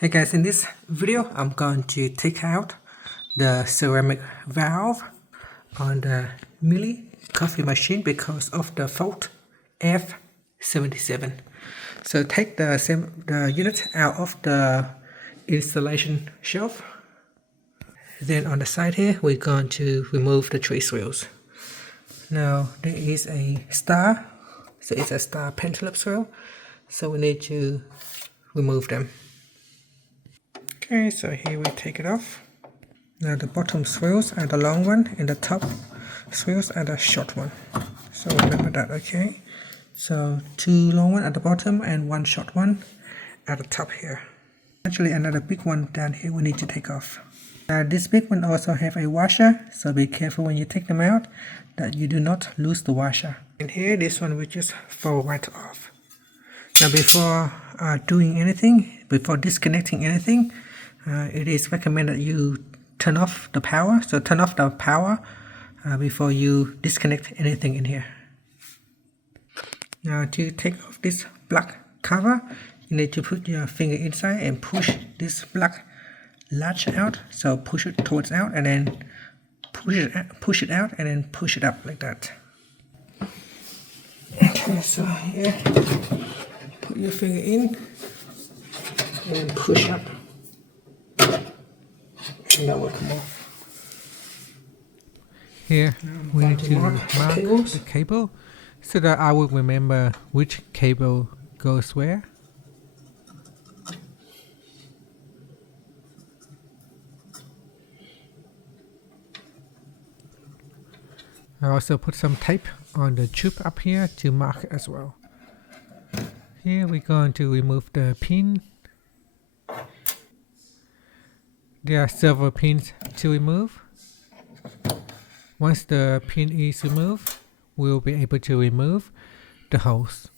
Hey guys, in this video I'm going to take out the ceramic valve on the Miele coffee machine because of the fault F77. So take the unit out of the installation shelf. Then on the side here we're going to remove the trace rails. Now there is a star, so it's a star pentalobe rail, so we need to remove them. Okay, so here we take it off. Now the bottom swirls are the long one and the top swirls are the short one. So remember that, okay? So two long one at the bottom and one short one at the top here. Actually another big one down here we need to take off. This big one also have a washer, so be careful when you take them out that you do not lose the washer. And here this one will just fall right off. Now before doing anything, before disconnecting anything, it is recommended you turn off the power. So turn off the power before you disconnect anything in here. Now to take off this black cover, you need to put your finger inside and push this black latch out. So push it towards out and then push it out and then push it up like that. Okay, so here, put your finger in and then push up. And that will come off. Here we need to mark the cable so that I will remember which cable goes where. I also put some tape on the tube up here to mark it as well. Here we're going to remove the pin. There are several pins to remove. Once the pin is removed, we'll be able to remove the hose.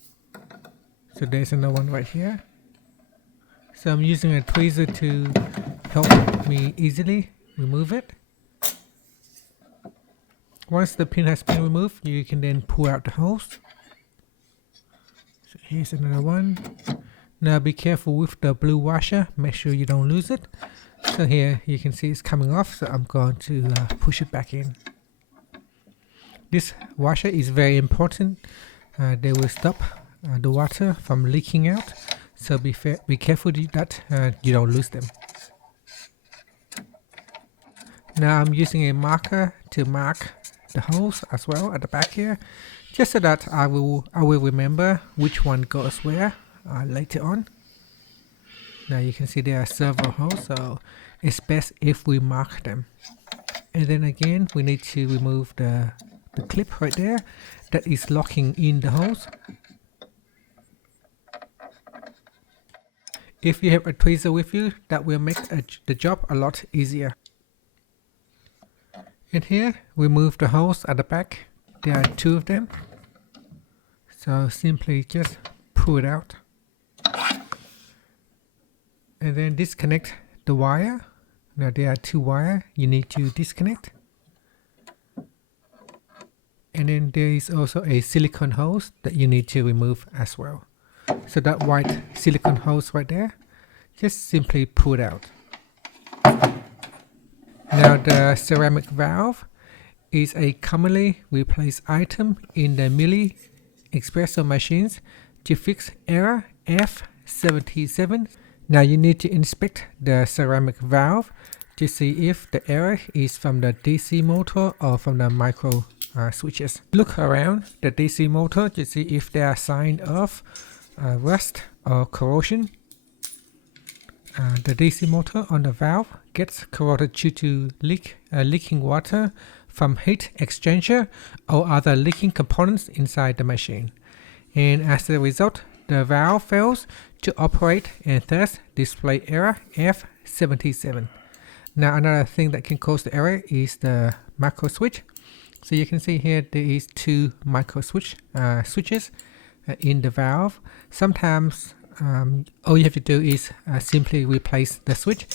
So there's another one right here. So I'm using a tweezer to help me easily remove it. Once the pin has been removed, you can then pull out the hose. So here's another one. Now be careful with the blue washer, make sure you don't lose it. So here you can see it's coming off, so I'm going to push it back in. This washer is very important. They will stop the water from leaking out, so be careful that you don't lose them. Now I'm using a marker to mark the holes as well at the back here, just so that I will remember which one goes where later on. Now you can see there are several holes, so it's best if we mark them. And then again we need to remove the clip right there that is locking in the hose. If you have a tweezer with you, that will make the job a lot easier. And here remove the hose at the back. There are two of them, so simply just pull it out. And then disconnect the wire. Now there are two wires you need to disconnect. And then there is also a silicone hose that you need to remove as well. So that white silicone hose right there, just simply pull it out. Now the ceramic valve is a commonly replaced item in the Miele espresso machines to fix error F77. Now you need to inspect the ceramic valve to see if the error is from the DC motor or from the micro switches. Look around the DC motor to see if there are signs of rust or corrosion. The DC motor on the valve gets corroded due to leaking water from heat exchanger or other leaking components inside the machine. And as a result, the valve fails to operate and thus display error F77. Now another thing that can cause the error is the Microswitch. So you can see here there is two Microswitch switches in the valve. Sometimes all you have to do is simply replace the switch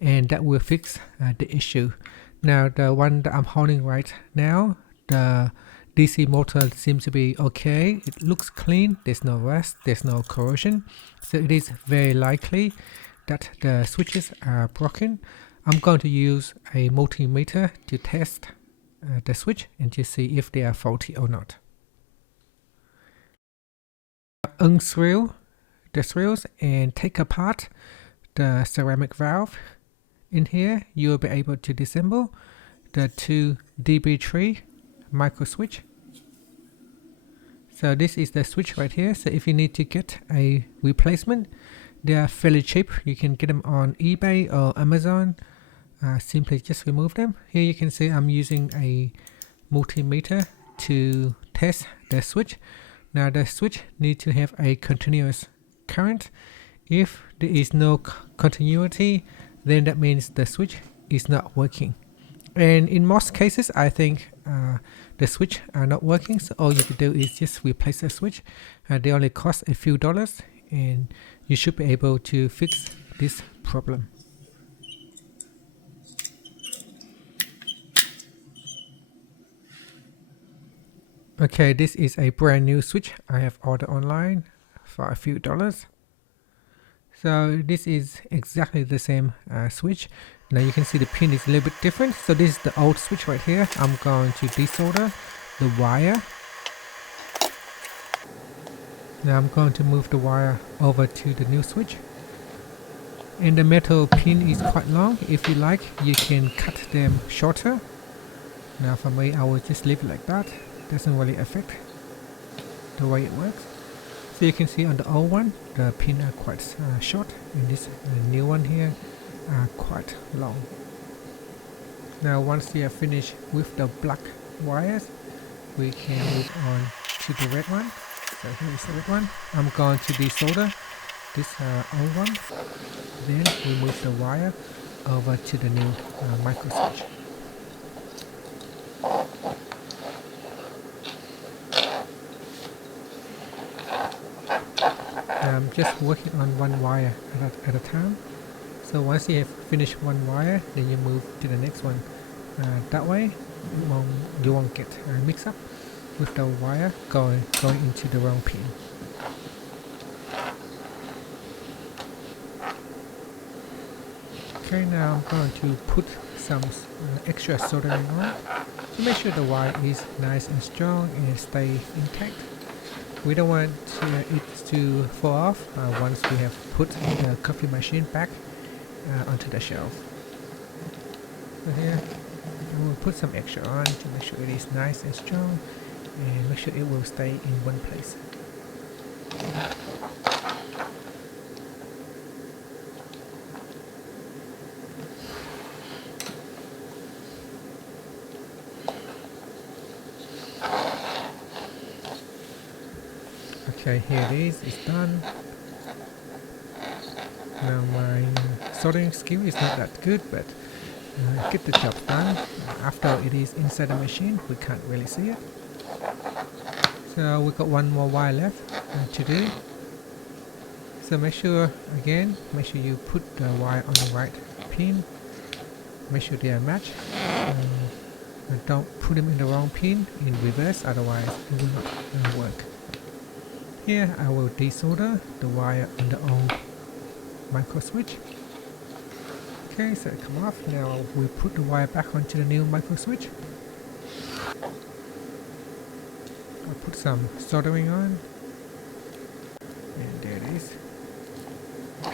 and that will fix the issue. Now the one that I'm holding right now, the DC motor seems to be okay. It looks clean, there's no rust, there's no corrosion. So it is very likely that the switches are broken, I'm going to use a multimeter to test the switch and to see if they are faulty or not. Unscrew the screws and take apart the ceramic valve. In here, you'll be able to disassemble the 2 DB3 microswitch. So this is the switch right here. So if you need to get a replacement, they are fairly cheap. You can get them on eBay or Amazon. Simply just remove them. Here you can see I'm using a multimeter to test the switch. Now the switch needs to have a continuous current. If there is no continuity, then that means the switch is not working. And in most cases, I think the switch are not working, so all you have to do is just replace the switch. They only cost a few dollars, and you should be able to fix this problem. Okay, this is a brand new switch I have ordered online for a few dollars. So this is exactly the same switch. Now you can see the pin is a little bit different. So this is the old switch right here. I'm going to desolder the wire. Now I'm going to move the wire over to the new switch. And the metal pin is quite long. If you like, you can cut them shorter. Now for me, I will just leave it like that. Doesn't really affect the way it works. So you can see on the old one, the pin are quite short, and this new one here are quite long. Now once you have finished with the black wires, we can move on to the red one. So here is the red one. I'm going to desolder this old one. Then we move the wire over to the new microswitch. I'm just working on one wire at a time. So once you have finished one wire, then you move to the next one. That way, you won't get mixed up with the wire going into the wrong pin. Okay, now I'm going to put some extra soldering on to make sure the wire is nice and strong and stay intact. We don't want it to fall off once we have put the coffee machine back onto the shelf. So here, we'll put some extra on to make sure it is nice and strong and make sure it will stay in one place. Okay, here it is, it's done. Now my soldering skill is not that good, but get the job done. After it is inside the machine, we can't really see it. So we got one more wire left to do. So make sure you put the wire on the right pin. Make sure they are matched. And don't put them in the wrong pin in reverse, otherwise it will not work. Here I will desolder the wire on the old microswitch. Okay, so it come off. Now we put the wire back onto the new microswitch. I'll put some soldering on. And there it is.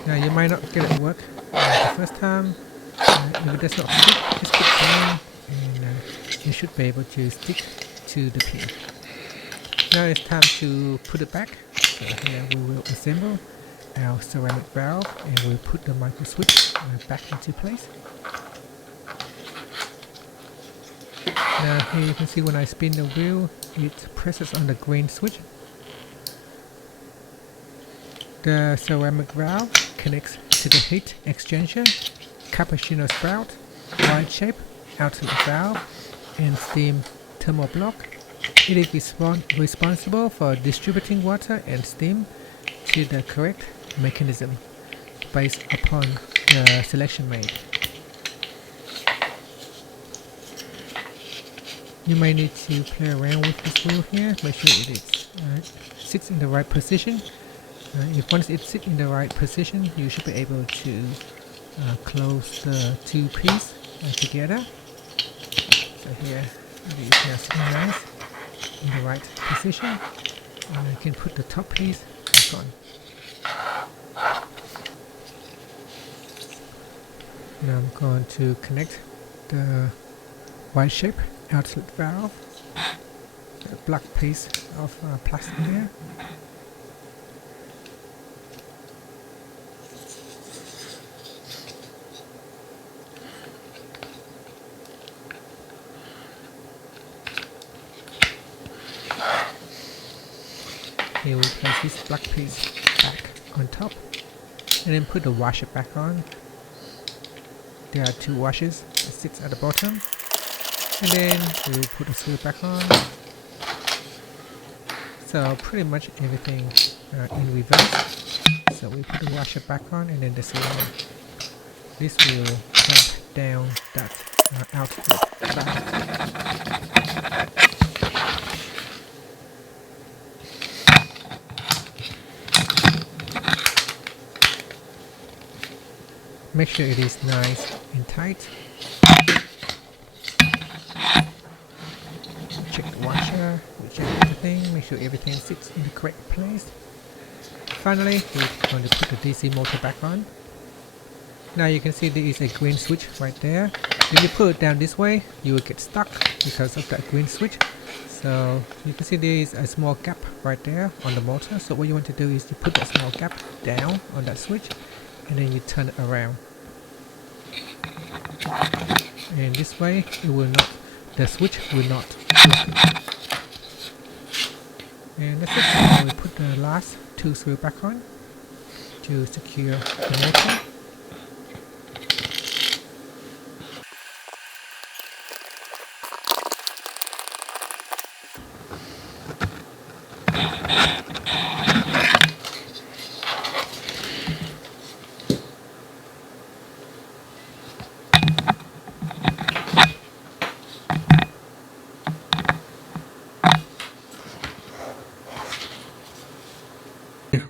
Now you might not get it work the first time. If it does not stick, just keep going and you should be able to stick to the pin. Now it's time to put it back. So here we will assemble our ceramic valve and we'll put the microswitch back into place. Now here you can see when I spin the wheel, it presses on the green switch. The ceramic valve connects to the heat exchanger, cappuccino spout, wide shape, outlet valve, and steam thermoblock. It is responsible for distributing water and steam to the correct mechanism based upon the selection made. You may need to play around with this wheel here, make sure it sits in the right position If once it sits in the right position, you should be able to close the two pieces together. So here it is now sitting nice in the right position, and I can put the top piece back on. Now I'm going to connect the Y-shape outlet valve, the black piece of plastic there. Here we place this black piece back on top, and then put the washer back on. There are two washers that sits at the bottom, and then we will put the screw back on. So pretty much everything in reverse. So we put the washer back on, and then the screw on. This will clamp down that outlet valve. Make sure it is nice and tight. Check the washer, we check everything, make sure everything sits in the correct place. Finally, we're going to put the DC motor back on. Now you can see there is a green switch right there. If you put it down this way, you will get stuck because of that green switch. So you can see there is a small gap right there on the motor. So what you want to do is you put that small gap down on that switch, and then you turn it around. And this way, it will not, the switch will not block. And that's it. Now we put the last two screws back on to secure the motor.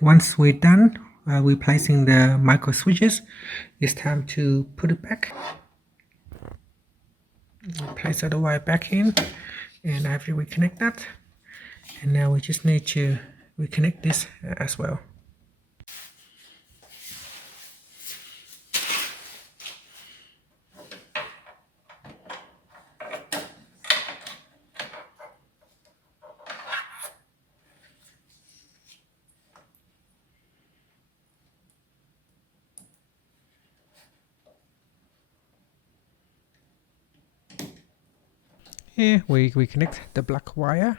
Once we're done replacing the micro switches, it's time to put it back. Place the wire back in, and after we reconnect that, and now we just need to reconnect this as well. Here we reconnect the black wire.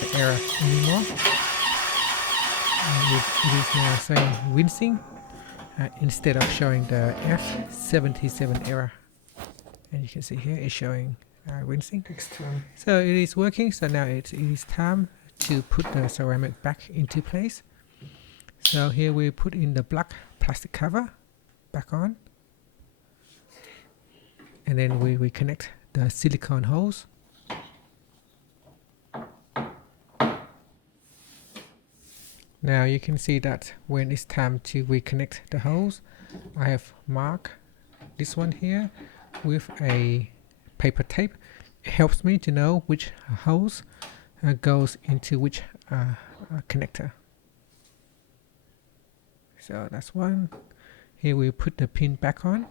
The error anymore. It is now saying rinsing instead of showing the F77 error. And you can see here it's showing rinsing. So it is working. So now it is time to put the ceramic back into place. So here we put in the black plastic cover back on, and then we reconnect the silicone hose. Now you can see that when it's time to reconnect the hose, I have marked this one here with a paper tape. It helps me to know which hose goes into which connector. So that's one. Here we put the pin back on.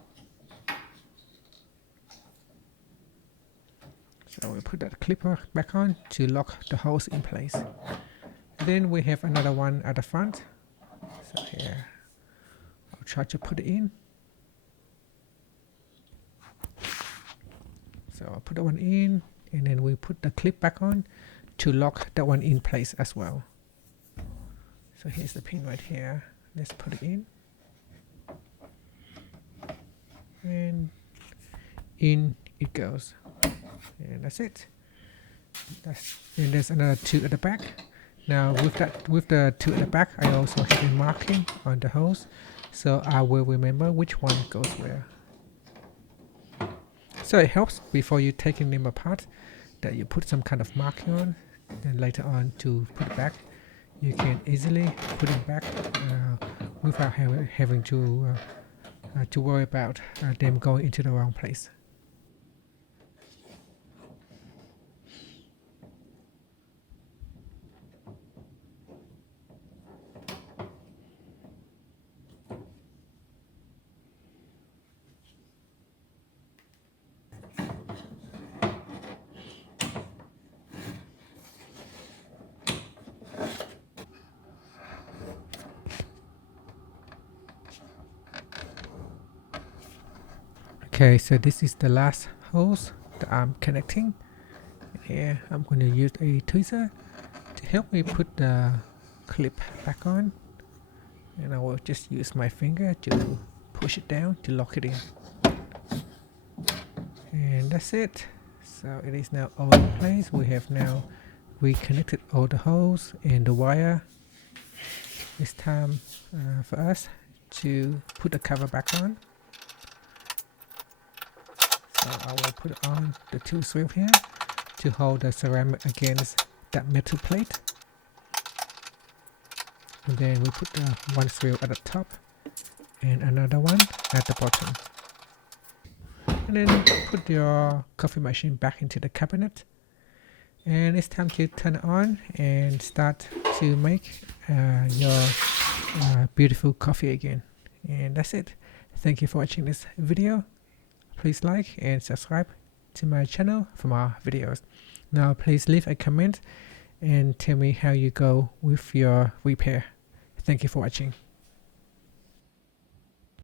So we put that clipper back on to lock the hose in place. Then we have another one at the front. So here, I'll try to put it in. So I'll put that one in, and then we put the clip back on to lock that one in place as well. So here's the pin right here. Let's put it in. And in it goes. And that's it. And there's another 2 at the back. Now with the 2 at the back, I also have a marking on the holes, so I will remember which one goes where. So it helps before you taking them apart that you put some kind of marking on, then later on to put it back, you can easily put it back without having to worry about them going into the wrong place. Okay, so this is the last hose that I'm connecting. Here I'm going to use a tweezer to help me put the clip back on, and I will just use my finger to push it down to lock it in. And that's it. So it is now all in place. We have now reconnected all the hose and the wire. It's time for us to put the cover back on. So I will put on the 2 screws here to hold the ceramic against that metal plate. And then we put the 1 screw at the top and another one at the bottom. And then put your coffee machine back into the cabinet. And it's time to turn it on and start to make your beautiful coffee again. And that's it. Thank you for watching this video. Please like and subscribe to my channel for more videos. Now please leave a comment and tell me how you go with your repair. Thank you for watching.